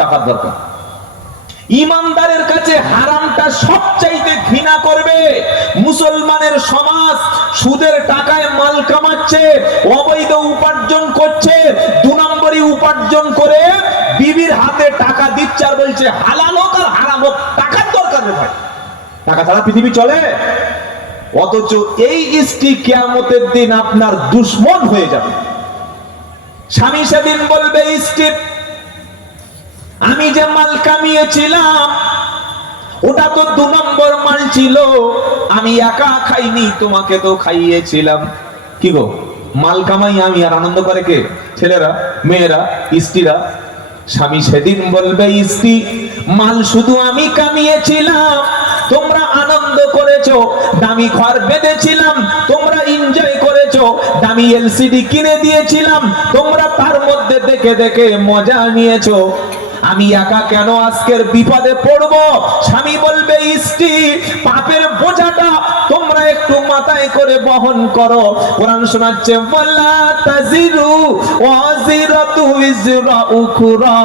টাকার দরকার। ইমানদারের কাছে হারামটা সবচাইতে ঘৃণা করবে। মুসলমানের সমাজ সুদের টাকায় মাল কামাচ্ছে, অবৈধ উপার্জন করছে, দু নম্বরই উপার্জন করে বিবির হাতে টাকা দিচ্ছে আর বলছে, হালাল হোক আর হারাম হোক, টাকার দরকার ভাই। টাকা ছাড়া পৃথিবী চলে? অথচ এই স্ত্রী কেয়ামতের দিন আপনার দুশ্মন হয়ে যাবে। স্বামী সেদিন বলবে, স্ত্রী আমি যে মাল কামিয়েছিলাম, ওটা তো দু নম্বর মাল ছিল। আমি একা খাইনি, তোমাকে তো খাইয়েছিলাম। কি গো? মাল কামাই আমি আর আনন্দ করে কে? ছেলেরা, মেয়েরা, স্ত্রীরা? স্বামী সেদিন বলবে, স্ত্রী, মাল শুধু আমি কামিয়েছিলাম। তোমরা আনন্দ করেছ, দামি ঘর বেঁধেছিলাম, তোমরা এনজয় করেছ, দামি এলসিডি কিনে দিয়েছিলাম, তোমরা তার মধ্যে দেখে দেখে মজা নিয়েছো। আমি একা কেন আজকের বিপদে পড়ব? স্বামী বলবে স্ত্রী পাপের বোঝাটা তোমরা একটু মাথায় করে বহন করো। কোরআন শোনাচ্ছে, ওয়ালা তাজিরু ওয়াজিরাতু ইজরা উখরা।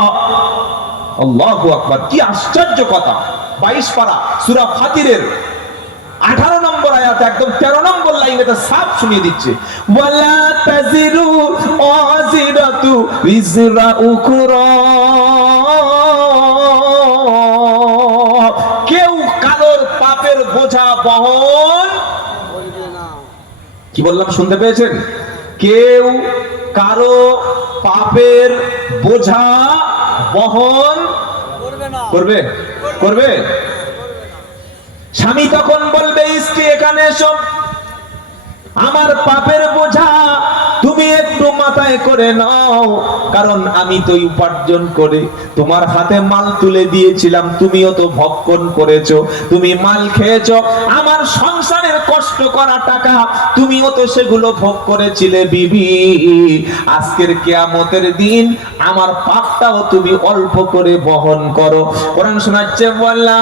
আল্লাহু আকবার, কি আশ্চর্য কথা। 22 পারা, সূরা ফাতিরের আঠারো নম্বর আয়াত, একদম তেরো নম্বর লাইনে তো সাফ শুনিয়ে দিচ্ছে, ওয়ালা তাজিরু ওয়াজিরাতু ইজরা উখরা। বহন কি বললাম শুনতে পেয়েছেন? কেউ কারও পাপের বোঝা বহন করবে করবে? স্বামী তখন বলবে স্ত্রী এখানে সব আমার পাপের বোঝা একটু করে নাও, কারণ আমি তো উপার্জন করে তোমার হাতে মাল তুলে দিয়েছিলাম, তুমিও তো ভক্ষণ করেছ, তুমি মাল খেয়েছো, আমার সংসারের কষ্ট করা টাকা তুমিও তো সেগুলো ভোগ করেছিলে, বিবি। আজকের কেয়ামতের দিন আমার পাপটাও তুমি অল্প করে বহন করো। কোরআন শোনাচ্ছে, ওয়ালা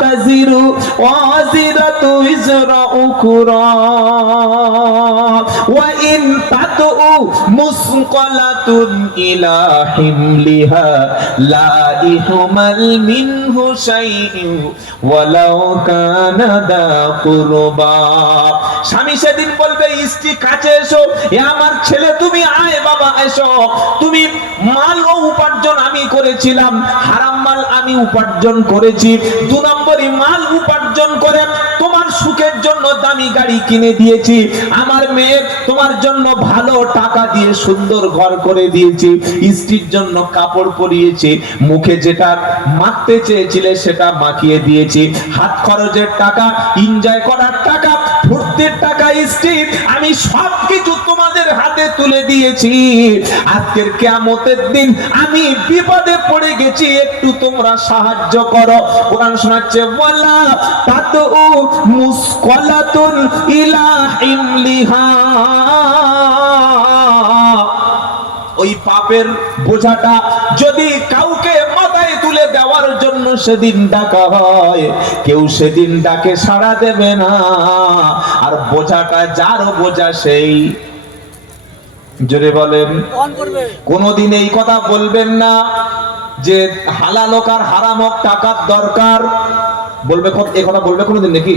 তাজিরু ওয়াজিরাতু ইজরা উখরা ইন তাতু মুসকালাতুন ইলা হিমলিহা, লা ইহমাল মিনহু শাইউন ওয়ালাউ কানা কুরবা। স্বামী সেদিন বলবে স্ত্রী কাছে এসো, এ আমার ছেলে, তুমি আয় বাবা, এসো। তুমি মাল ও উপার্জন আমি করেছিলাম, হারাম মাল আমি উপার্জন করেছি। দু নম্বরই মাল উপার্জন করে তোমার সুখের জন্য দামি গাড়ি কিনে দিয়েছি। আমার মেয়ে তোমার জন্য ভালো টাকা দিয়ে সুন্দর ঘর করে দিয়েছি। স্ত্রীর জন্য কাপড় পরিয়েছি। মুখে যেটা মাখতে চেয়েছিলে সেটা মাখিয়ে দিয়েছি। হাত খরচের টাকা এনজয় করার টাকা ফুর্তির টাকা স্ত্রী আমি সব কিছু তোমাদের হাতে তুলে দিয়েছি। আজকের কেয়ামতের দিন আমি বিপদে পড়ে গেছি, একটু তোমরা সাহায্য করো। কোরআন শোনাচ্ছে, ওয়ালা তাতু মুসকলাতুন ইলা ইমলিহা ওই পাপের বোঝাটা যদি মাথায় তুলে দেওয়ার জন্য সেদিন ডাকা হয়। কেউ সেদিন ডাকে সাড়া দেবে না। আর বোঝাটা যার বোঝা সেই। জোরে বলেন। কোনদিন এই কথা বলবেন না যে হালাল হোক আর হারাম হোক টাকার দরকার। বলবে এ এই কথা বলবে কোনোদিন নাকি?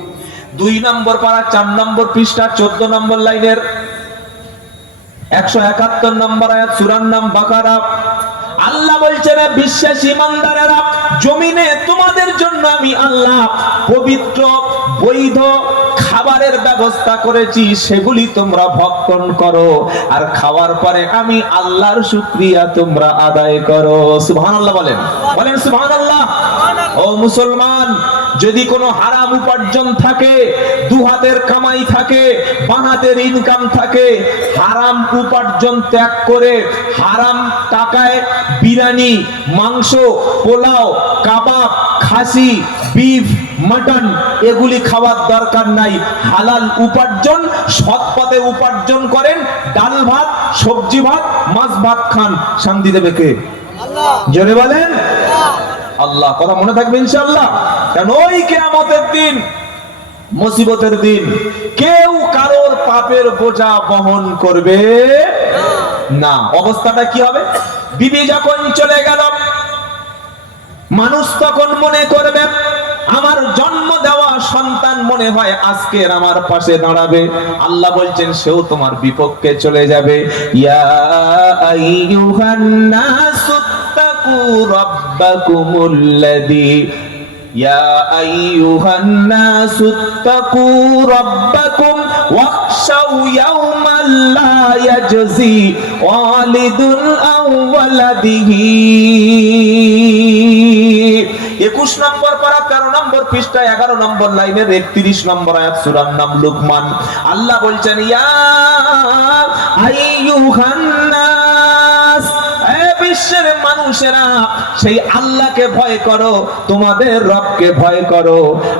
দুই নম্বর পাড়া, চার নম্বর পৃষ্ঠা, চোদ্দ নম্বর লাইনের। একশো একাত্তর নম্বর আয়াত, সুরার নাম বাকারা। আল্লাহ বলছে রে বিশ্বাস ইমানদারেরা, জমিনে তোমাদের জন্য আমি আল্লাহ পবিত্র, বৈধ খাবারের ব্যবস্থা করেছি, সেগুলি তোমরা ভক্ষণ করো। আর খাওয়ার পরে আমি আল্লাহর শুক্রিয়া তোমরা আদায় করো। সুবহানাল্লাহ বলেন। বলেন সুবহানাল্লাহ। ও মুসলমান যদি কোনো হারাম উপার্জন থাকে দু হাতের কামাই থাকে বাঁ হাতের ইনকাম থাকে হারাম উপার্জন ত্যাগ করে হারাম টাকায় বিরিয়ানি মাংস পোলাও কাবাব খাসি বিফ মাটন এগুলি খাওয়ার দরকার নাই। হালাল উপার্জন সৎ পথে উপার্জন করেন ডাল ভাত সবজি ভাত মাছ ভাত খান। শান্তি দেবে কে? জোরে বলেন? আল্লাহ, কথা মনে থাকবে ইনশাআল্লাহ। কারণ ওই কেয়ামতের দিন, মুসিবতের দিন, কেউ কারোর পাপের বোঝা বহন করবে না। অবস্থাটা কি হবে? বিবি যখন চলে গেল, মানুষ তখন মনে করবে, আমার জন্ম দেওয়া সন্তান মনে হয় আজকের আমার পাশে দাঁড়াবে। আল্লাহ বলছেন, সেও তোমার বিপক্ষে চলে যাবে। ইয়া আইয়ুহান নাসুত্তাকু রাব্বাকুমুল্লাযী يا أيها الناس اتقوا ربكم واخشوا يوما لا يجزي والد عن ولده একুশ নম্বর পারা তেরো নম্বর পৃষ্ঠা এগারো নম্বর লাইনের একত্রিশ নম্বর আয়াত সুরার নাম লুকমান আল্লাহ বলছেন ইয়া আইয়ুহান নাস এ বিশ্বের মানুষেরা, সেই আল্লাহকে ভয় করো, তোমাদের রবকে ভয় করো,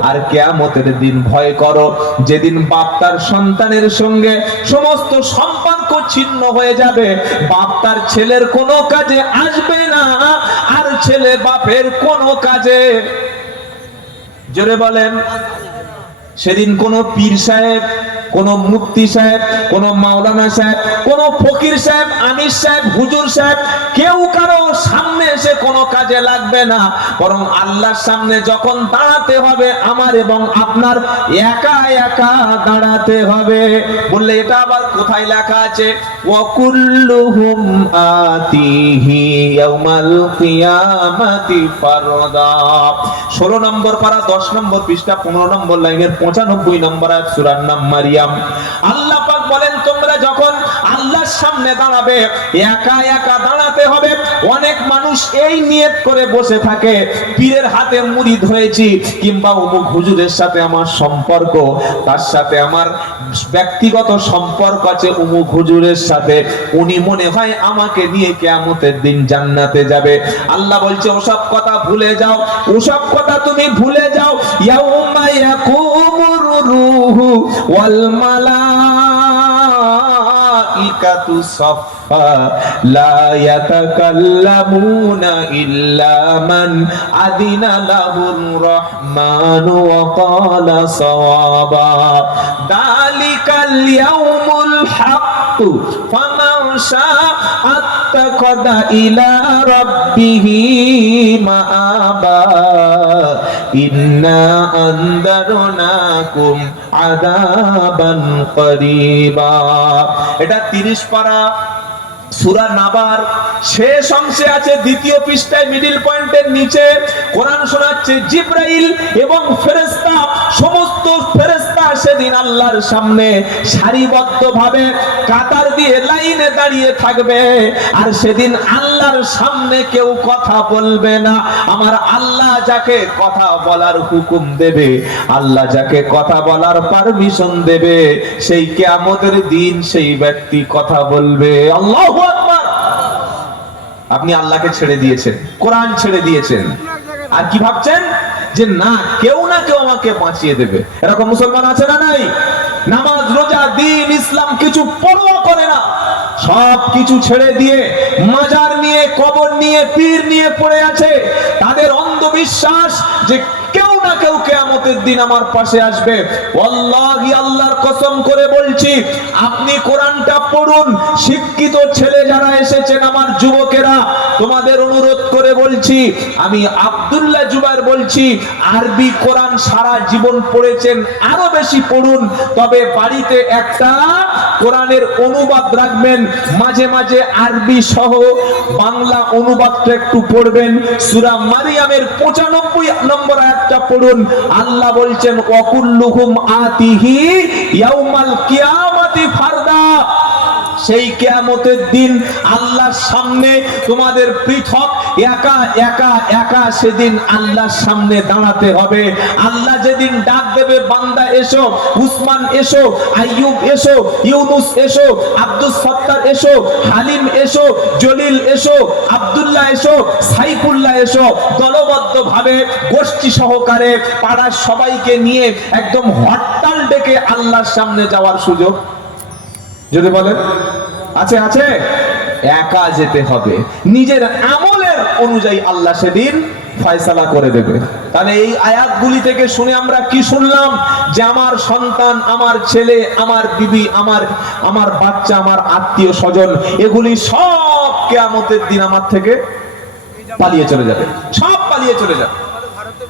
আর কেয়ামতের দিন ভয় করো। যেদিন বাপ তার সন্তানের সঙ্গে সমস্ত সম্পর্ক ছিন্ন হয়ে যাবে, বাপ তার ছেলের কোনো কাজে আসবে না, আর ছেলে বাপের কোনো কাজে জোরে বলেন। সেদিন কোন পীর সাহেব কোন মুফতি সাহেব, কোন মাওলানা সাহেব, কোন ফকির সাহেব, আমির সাহেব, হুজুর সাহেব, কেউ কারও সামনে এসে কোনো কাজে লাগবে না। বরং আল্লাহর সামনে যখন দাঁড়াতে হবে আমার এবং আপনার, একা একা দাঁড়াতে হবে। বললে, এটা আবার কোথায় লেখা আছে? ওয়াকুল্লুহুম আতিহি ইয়াউমাল কিয়ামাতি ফারদা। 16 নম্বর পারা 10 নম্বর পৃষ্ঠা 15 নম্বর লাইনের 95 নম্বর সুরান্নাম নাম মারিয়াম। আল্লাহ পাক বলেন, তোমরা যখন আল্লাহর সামনে দাঁড়াবে, একা একা দাঁড়াতে হবে। অনেক মানুষ এই নিয়ত করে বসে থাকে, পীরের হাতে মুরিদ হয়েছি কিংবা অমুক হুজুরের সাথে আমার সম্পর্ক, তার সাথে আমার ব্যক্তিগত সম্পর্ক আছে অমুক হুজুরের সাথে। উনি মনে হয় আমাকে নিয়ে কেয়ামতের দিন জান্নাতে যাবে। আল্লাহ বলছে, ওসব কথা ভুলে যাও, ওসব কথা তুমি ভুলে যাও। ইয়াউমা ইয়াকুমুর রূহু ওয়াল মালাইকাতু সাফফা, লা ইয়াতাকাল্লামুনা ইল্লা মান আদিনা লাহুর রহমানু ওয়া ক্বালা সাওয়াবা। দালিকাল ইয়াউমুল হাক্ক, ফামান শাআ আত্তাখাযা ইলা রাব্বিহি মাআবা। ইন্না আনদারনাকুম আযাবান করিবা। এটা 30 পারা সুরা নাবার শেষ অংশে আছে, দ্বিতীয় পৃষ্ঠায় মিডিল পয়েন্টের নিচে কোরআন শোনাচ্ছে জিব্রাইল এবং ফেরেশতা, সমস্ত ফেরেশতা সেদিন আল্লাহর সামনে সারিবদ্ধভাবে কাতার দিয়ে লাইনে দাঁড়িয়ে থাকবে। আর সেদিন আল্লাহর সামনে কেউ কথা বলবে না। আমার আল্লাহ যাকে কথা বলার হুকুম দেবে, আল্লাহ যাকে কথা বলার পারমিশন দেবে, সেই কেয়ামতের দিন সেই ব্যক্তি কথা বলবে। আল্লাহু আপনি আল্লাহকে ছেড়ে দিয়েছেন, কোরআন ছেড়ে দিয়েছেন। আর কি ভাবছেন? যে না, কেউ না কেউ আমাকে বাঁচিয়ে দেবে। এরকম মুসলমান আছে না নাই? নামাজ, রোজা, দিন, ইসলাম কিছু পরোয়া করে না। সব কিছু ছেড়ে দিয়ে মাজার নিয়ে, কবর নিয়ে, পীর নিয়ে পড়ে আছে। তাদের অন্ধবিশ্বাস যে কেউ না কেউ কেয়ামতের দিন আমার পাশে আসবে। আল্লাহর কসম করে বলছি, আপনি কোরআনটা পড়ুন, শিক্ষিত ছেলে যারা এসেছেন আমার যুবকেরা, তোমাদের অনুরোধ করে বলছি, আমি আব্দুল্লাহ জুবাইর বলছি, আরবি কোরআন সারা জীবন পড়েছেন, আরও বেশি পড়ুন, তবে বাড়িতে একটা কোরআনের অনুবাদ রাখবেন, মাঝে মাঝে আরবি সহ বাংলা অনুবাদটা একটু পড়বেন, সূরা মারিয়ামের 95 নম্বর আয়াতটা পড়ুন, আল্লাহ বলছেন ওয়াকুল্লুহুম আতিহি সেই কেয়ামতের দিন আল্লাহর সামনে তোমাদের পৃথক একা একা একা সেদিন আল্লাহর সামনে দাঁড়াতে হবে। আল্লাহ যেদিন ডাক দেবে, বান্দা এসো, উসমান এসো, আইয়ুব এসো, ইউনুস এসো আব্দুল সত্তার এসো, হালিম এসো, জলিল এসো, আব্দুল্লাহ এসো, সাইফুল্লাহ এসো। দলবদ্ধ ভাবে গোষ্ঠী সহকারে পাড়ার সবাইকে নিয়ে একদম হরতাল ডেকে আল্লাহর সামনে যাওয়ার সুযোগ। যদি বলেন, আছে আছে। একা যেতে হবে। নিজের আমলের অনুযায়ী আল্লাহ সেদিন ফয়সালা করে দেবে। তাহলে এই আয়াতগুলি থেকে শুনে আমরা কি শুনলাম? যে আমার সন্তান, আমার ছেলে, আমার বিবি, আমার আমার বাচ্চা, আমার আত্মীয় স্বজন, এগুলি সব কেয়ামতের দিন আমার থেকে পালিয়ে চলে যাবে। সব পালিয়ে চলে যাবে।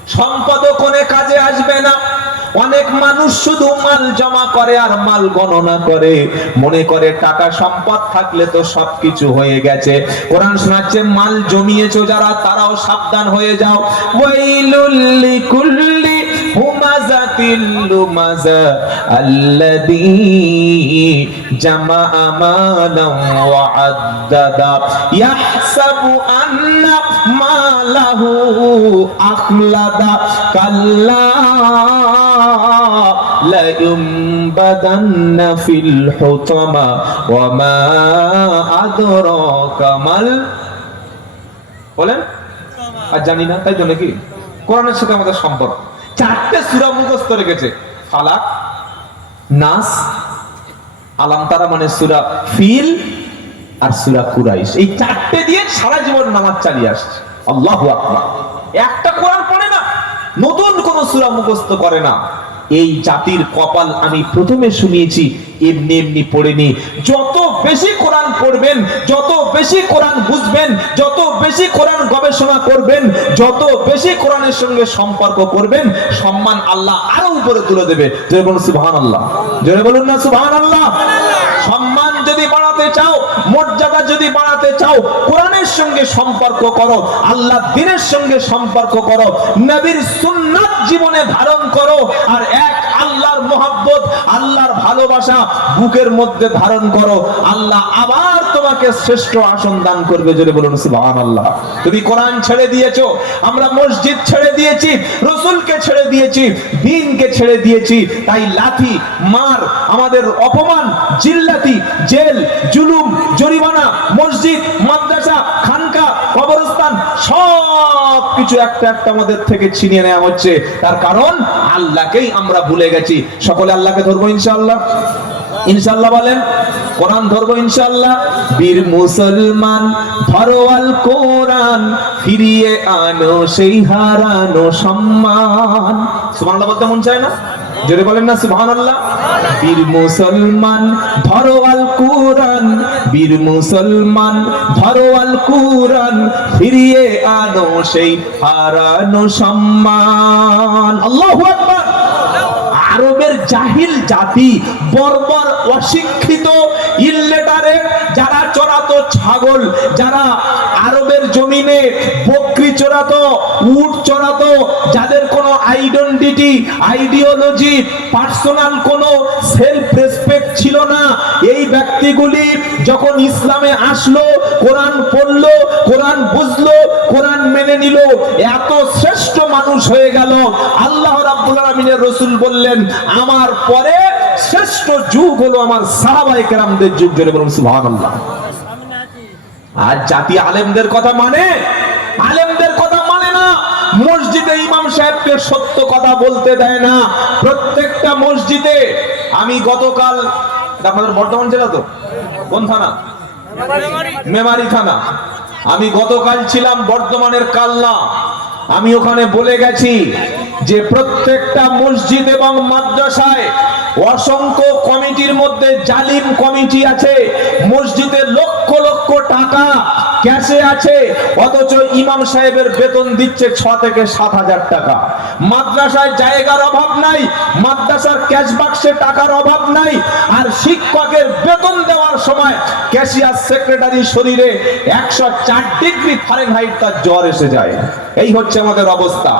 সম্পদ কোনে কাজে আসবে না। অনেক মানুষ শুধু মাল জমা করে আর মাল গণনা করে। মনে করে টাকা সম্পদ থাকলে তো সবকিছু হয়ে গেছে। কোরআন শোনাচ্ছে, মাল জমিয়েছো যারা, তারাও সাবধান হয়ে যাও। আন্না মালাহু আখলাদা। কাল্লা لينبذن في الحطمة وما أدراك ما ال- বলেন আর জানি না তাই তো নাকি কোরআনের সাথে আমাদের সম্পর্ক চারটে সূরা মুখস্থ রেখেছে ফালাক নাস আলাম তারা মানে সূরা ফিল আর সূরা কুরাইশ এই চারটে দিয়ে সারা জীবন নামাজ চালিয়ে আসছে আল্লাহু আকবার একটা কোরআন পড়ে না নতুন কোন সূরা মুখস্থ করে না এই জাতির কপাল আমি প্রথমে শুনিয়েছি, এমনি এমনি পড়েনি। যত বেশি কোরআন পড়বেন, যত বেশি কোরআন বুঝবেন, যত বেশি কোরআন গবেষণা করবেন, যত বেশি কোরআনের সঙ্গে সম্পর্ক করবেন, সম্মান আল্লাহ আরও উপরে তুলে দেবে। জোরে বলুন সুবহান আল্লাহ জোরে বলুন না সুবহান আল্লাহ সম্মান যদি বাড়াতে চাও, মর্যাদা যদি বাড়াতে চাও, কোরআনের সঙ্গে সম্পর্ক করো, আল্লাহ দিনের সঙ্গে সম্পর্ক করো, নবীর সুন্নাত জীবনে ধারণ করো আর এক আল্লাহর মোহাব্বত, আল্লাহর ভালোবাসা বুকের মধ্যে ধারণ করো। আল্লাহ আবার তোমাকে শ্রেষ্ঠ আসন দান করবে যদি বলুন, সুবহানাল্লাহ। তুমি কোরআন ছেড়ে দিয়েছ, আমরা মসজিদ ছেড়ে দিয়েছি, রসুলকে ছেড়ে দিয়েছি, দিনকে ছেড়ে দিয়েছি, তাই লাথি, মার, আমাদের অপমান, জিল্লাতি, জেল, জুলুম, জরিমানা, মসজিদ, মাদ্রাসা কিছু একটা একটা আমাদের থেকে ছিনিয়ে নেওয়া হচ্ছে। তার কারণ, আল্লাহকেই আমরা ভুলে গেছি। সকলে আল্লাহকে ধরবো ইনশাআল্লাহ? ইনশাআল্লাহ বলেন, কোরআন ধরবো ইনশাআল্লাহ? বীর মুসলমান ধরোয়াল কোরআন, ফিরিয়ে আনো সেই হারানো সম্মান। সুবহানাল্লাহ বলতে মন চায় না? জোরে বলেন না সুবহানাল্লাহ? বীর মুসলমান ধরোয়াল কোরআন বীর মুসলমান ধরোয়াল কোরআন, ফিরিয়ে আনো সেই হারানো সম্মান। আল্লাহু আকবার। আরবের জাহিল জাতি, বর্বর অশিক্ষিত ইল্লেটারেট যারা চড়াতো ছাগল, যারা আরবের জমিনে বকরি চড়াতো উট চড়াতো যাদের কোনো আইডেন্টিটি আইডিওলজি পার্সোনাল কোনো সেলফ রেসপেক্ট ছিল না। এই ব্যক্তিগুলি যখন ইসলামে আসলো, কোরআন পড়ল, কোরআন বুঝলো, কোরআন মেনে নিল, এত শ্রেষ্ঠ মানুষ হয়ে গেল। আল্লাহ রাব্বুল আলামিনের রাসূল বললেন, আমার পরে শ্রেষ্ঠ যুগ হলো আমার সাহাবায়ে কেরামদের যুগ। জোরে বলুন, সুবহানাল্লাহ। আর জাতি আলেমদের কথা মানে? আলেমদের কথা মানে না, মসজিদে ইমাম সাহেবকে সত্য কথা বলতে দেয় না। প্রত্যেকটা মসজিদে আমি গতকাল, আপনাদের বর্ধমান জেলা তো? কোন থানা? মেমারি থানা। আমি গতকাল ছিলাম বর্ধমানের কাল্লা আমি ওখানে বলে গেছি যে প্রত্যেকটা মসজিদ এবং মাদ্রাসায় অসংখ্য কমিটির মধ্যে জালিম কমিটি আছে। মসজিদে লক্ষ লক্ষ টাকা ক্যাশে আছে, অথচ ইমাম সাহেবের বেতন দিচ্ছে ছ থেকে সাত হাজার টাকা। মাদ্রাসায় জায়গার অভাব নাই, মাদ্রাসার ক্যাশ বাক্সে টাকার অভাব নাই, আর শিক্ষকের বেতন দেওয়ার সময় ক্যাশিয়ার সেক্রেটারি শরীরে একশো চার ডিগ্রি ফারেনহাইট তার জ্বর এসে যায়। এই হচ্ছে আমাদের অবস্থা।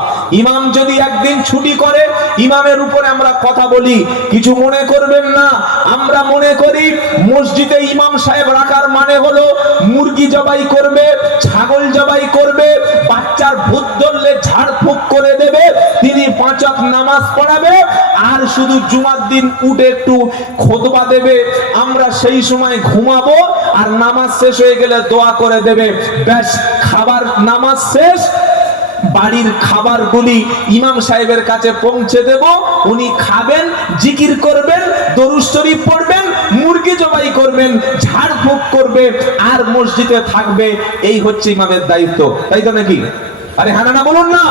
ইমাম যদি একদিন ছুটি করে ইমামের উপরে আমরা কথা বলি। কিছু মনে করবেন না, আমরা মনে করি মসজিদে ইমাম সাহেব রাখার মানে হলো মুরগি জবাই করবে, ছাগল জবাই করবে, বাচ্চার ভূত ধরলে ঝাড়ফুঁক করে দেবে, তিনি পাঁচক নামাজ পড়াবে, আর শুধু জুমার দিন উঠে একটু খোদবা দেবে, আমরা সেই সময় ঘুমাবো আর নামাজ শেষ হয়ে গেলে দোয়া করে দেবে। ব্যাস, খাবার নামাজ শেষ বাড়ির খাবারগুলি ইমাম সাহেবের কাছে পৌঁছে দেব, উনি খাবেন, জিকির করবেন, দরুদ শরীফ পড়বেন, মুরগি জবাই করবেন ঝাড়ফুঁক করবে আর মসজিদে থাকবে, এই হচ্ছে ইমামের দায়িত্ব। তাই তো নাকি? আরে হানা না, বলুন না।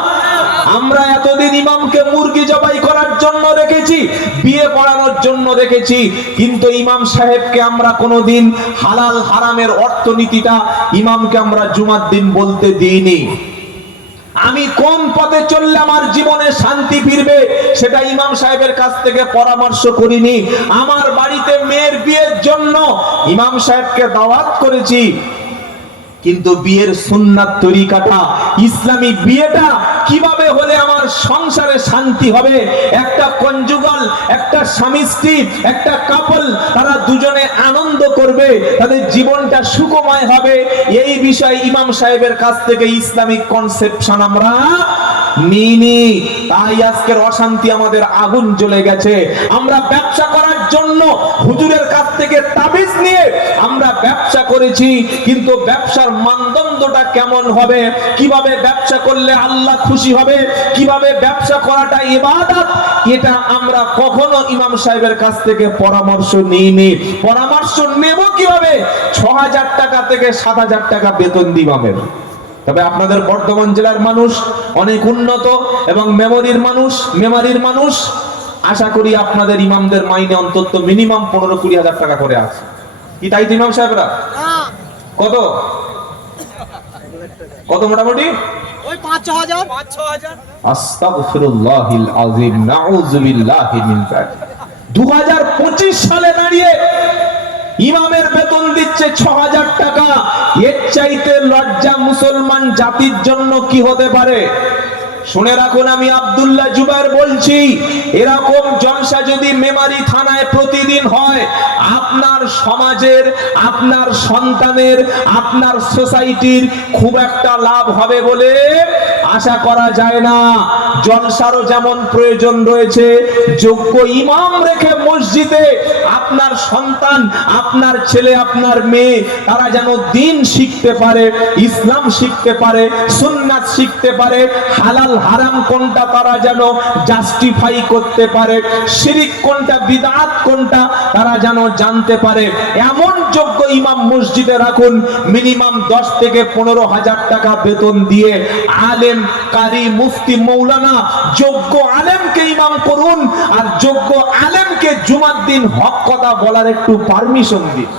আমরা এতদিন ইমামকে মুরগি জবাই করার জন্য রেখেছি, বিয়ে পড়ানোর জন্য রেখেছি, কিন্তু ইমাম সাহেবকে আমরা কোনোদিন হালাল হারামের অর্থনীতিটা ইমামকে আমরা জুমার দিন বলতে দিইনি। আমি কোন পথে চললে আমার জীবনে শান্তি ফিরবে, সেটা ইমাম সাহেবের কাছ থেকে পরামর্শ করিনি। আমার বাড়িতে মেয়ের বিয়ের জন্য ইমাম সাহেবকে দাওয়াত করেছি, কিন্তু বিয়ের সুন্নার তরিকাটা, ইসলামী বিয়েটা কীভাবে হলে আমার সংসারে শান্তি হবে? একটা কনজুগাল একটা স্বামী স্ত্রী, একটা কাপল তারা দুজনে আনন্দ করবে, তাদের জীবনটা সুখময় হবে। এই বিষয়ে ইমাম সাহেবের কাছ থেকে ইসলামিক কনসেপশন আমরা নিনি তাই আজকের অশান্তি আমাদের আগুন জ্বলে গেছে। আমরা ব্যবসা করার জন্য হুজুরের কাছ থেকে তাবিজ নিয়ে আমরা ব্যবসা করেছি, কিন্তু ব্যবসার মানদণ্ডটা কেমন হবে? কীভাবে ব্যবসা করলে আল্লাহ খুশি হবে? কীভাবে ব্যবসা করাটা ইবাদত? এটা আমরা কখনো ইমাম সাহেবের কাছ থেকে পরামর্শ নিইনি। পরামর্শ নেব কীভাবে? ছ হাজার টাকা থেকে সাত হাজার টাকা বেতন দিবামের তবে আপনাদের বর্ধমান জেলার মানুষ অনেক উন্নত এবং মেমোরির মানুষ মেমারির মানুষ। আশা করি আপনাদের ইমামদের মাইনে অন্তত মিনিমাম পনেরো কুড়ি হাজার টাকা করে আছে। কি তাই তো ইমাম সাহেবরা? কত? কত মোটামুটি? ওই পাঁচ ছ হাজার। পাঁচ ছ হাজার। আস্তাগফিরুল্লাহিল আযীম নাউযু বিল্লাহি মিন যালিক। 2025 সালে দাঁড়িয়ে ইমামের বেতন দিচ্ছে 6000 টাকা। এর চাইতে লজ্জা মুসলমান জাতির জন্য কি হতে পারে? শুনে রাখুন, আমি আব্দুল্লাহ জুবাইর বলছি, এরকম জলসা যদি মেমারি থানায় প্রতিদিন হয়, আপনার সমাজের, আপনার সন্তানের, আপনার সোসাইটির খুব একটা লাভ হবে বলে আশা করা যায় না। জলসারও যেমন প্রয়োজন রয়েছে, যোগ্য ইমাম রেখে মসজিদে আপনার সন্তান, আপনার ছেলে, আপনার মেয়ে, তারা যেন দিন শিখতে পারে, ইসলাম শিখতে পারে, সুন্নাত শিখতে পারে, হালাল হারাম কোনটা তারা যেন জাস্টিফাই করতে পারে? শিরিক কোনটা বিদআত কোনটা তারা যেন জানতে পারে? এমন যোগ্য ইমাম মসজিদে রাখুন মিনিমাম দশ থেকে পনেরো হাজার টাকা বেতন দিয়ে আলেম, কারি, মুফতি, মৌলানা, যোগ্য আলেমকে ইমাম করুন, আর যোগ্য আলেমকে জুমার দিন হক কথা বলার একটু পারমিশন দিন।